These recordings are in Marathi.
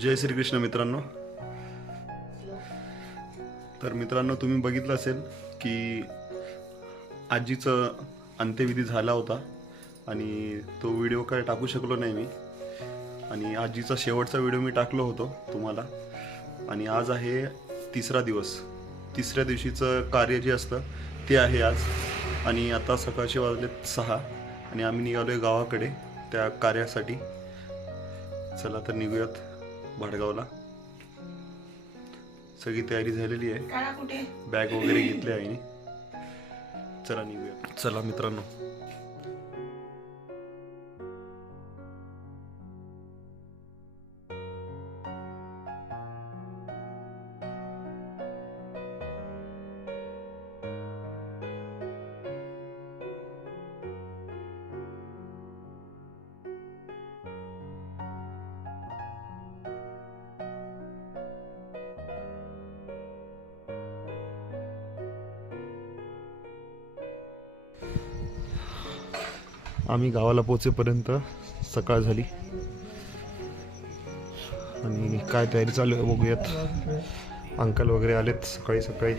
जय श्रीकृष्ण मित्रांनो. तर मित्रांनो, तुम्ही बघितलं असेल की आजीचं अंत्यविधी झाला होता आणि तो व्हिडिओ काय टाकू शकलो नाही मी. आणि आजीचा शेवटचा व्हिडिओ मी टाकलो होतो तुम्हाला. आणि आज आहे तिसरा दिवस. तिसऱ्या दिवशीचं कार्य जे असतं ते आहे आज. आणि आता सकाळचे वाजलेत 6 आणि आम्ही निघालोय गावाकडे त्या कार्यासाठी. चला तर निघूयात भाडगावला. सगळी तयारी झालेली आहे, बॅग वगैरे घेतली आहे. चला निघूया. चला मित्रांनो. आम्ही गावाला पोहोचेपर्यंत सकाळ झाली आणि काय तयारी चालू आहे बघूयात. अंकल वगैरे आलेत सकाळी सकाळी.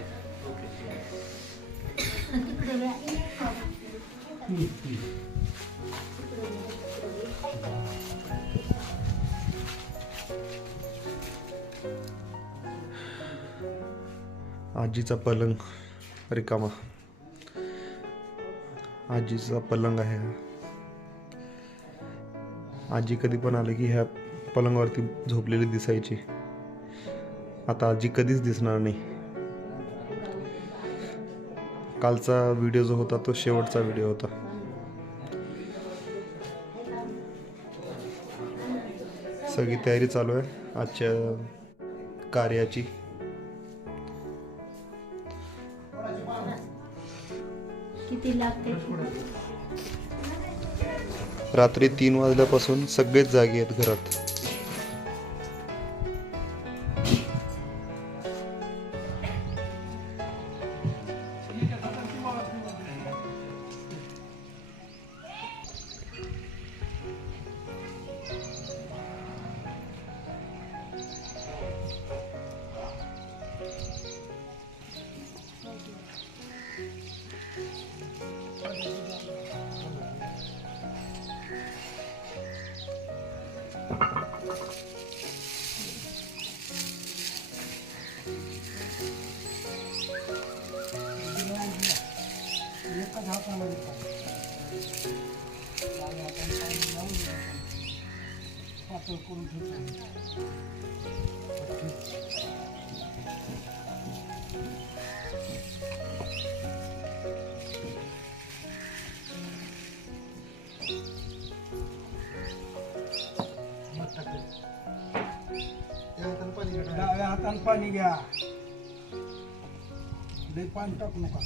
आजीचा पलंग रिकामा. आजीचा पलंग आहे. आजी कधी पण आले की ह्या पलंगावरती झोपलेली दिसायची. आता आजी कधीच दिसणार नाही. कालचा व्हिडिओ जो होता तो शेवटचा व्हिडिओ होता. सगळी तयारी चालू आहे आजच्या कार्याची. किती लागते? रात्री 3 वाजल्यापासून सगळेच जागे आहेत घरात. डाव्या हाताने पाणी घ्या. लय पाणी टाकू नका.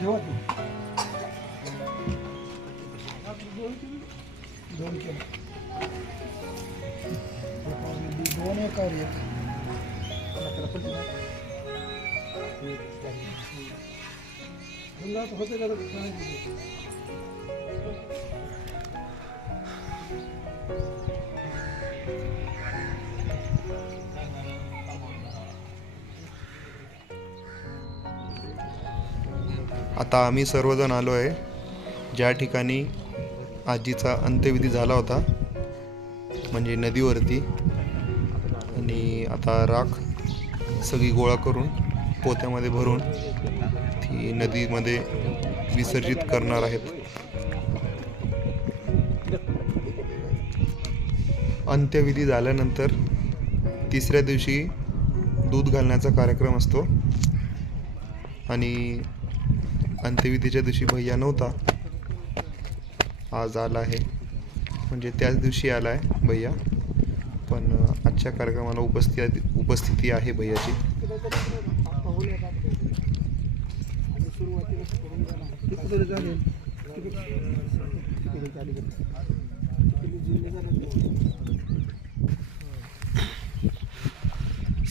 ठेवा. 2 किलो 2 एकर एक होते का आता आम्ही सर्वजण आलो आहे ज्या ठिकाणी आजीचा अंत्यविधी झाला होता, म्हणजे नदीवरती. आणि आता राख सगळी गोळा करून पोत्यामध्ये भरून ती नदीमध्ये विसर्जित करणार आहेत. अंत्यविधी झाल्यानंतर तिसऱ्या दिवशी दूध घालण्याचा कार्यक्रम असतो. आणि अंत्यविधीच्या दिवशी भैया नव्हता, आज आला आहे, म्हणजे त्याच दिवशी आला आहे भैया. पण आजच्या कार्यक्रमाला उपस्थिती आहे भैयाची.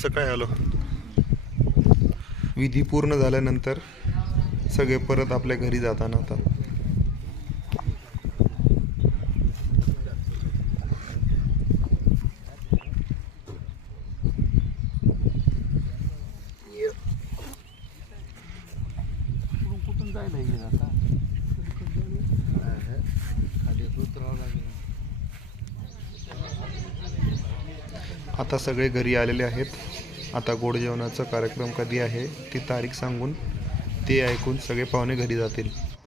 सकाळी आलो. विधी पूर्ण झाल्यानंतर सगळे परत आपल्या घरी जाताना आता. कुठून जायला येईल आता आता सगळे घरी आलेले आहेत. आता गोड जेवणाचा कार्यक्रम कधी आहे ती तारीख सांगून ते ऐकून सगळे पाहुणे घरी जातील.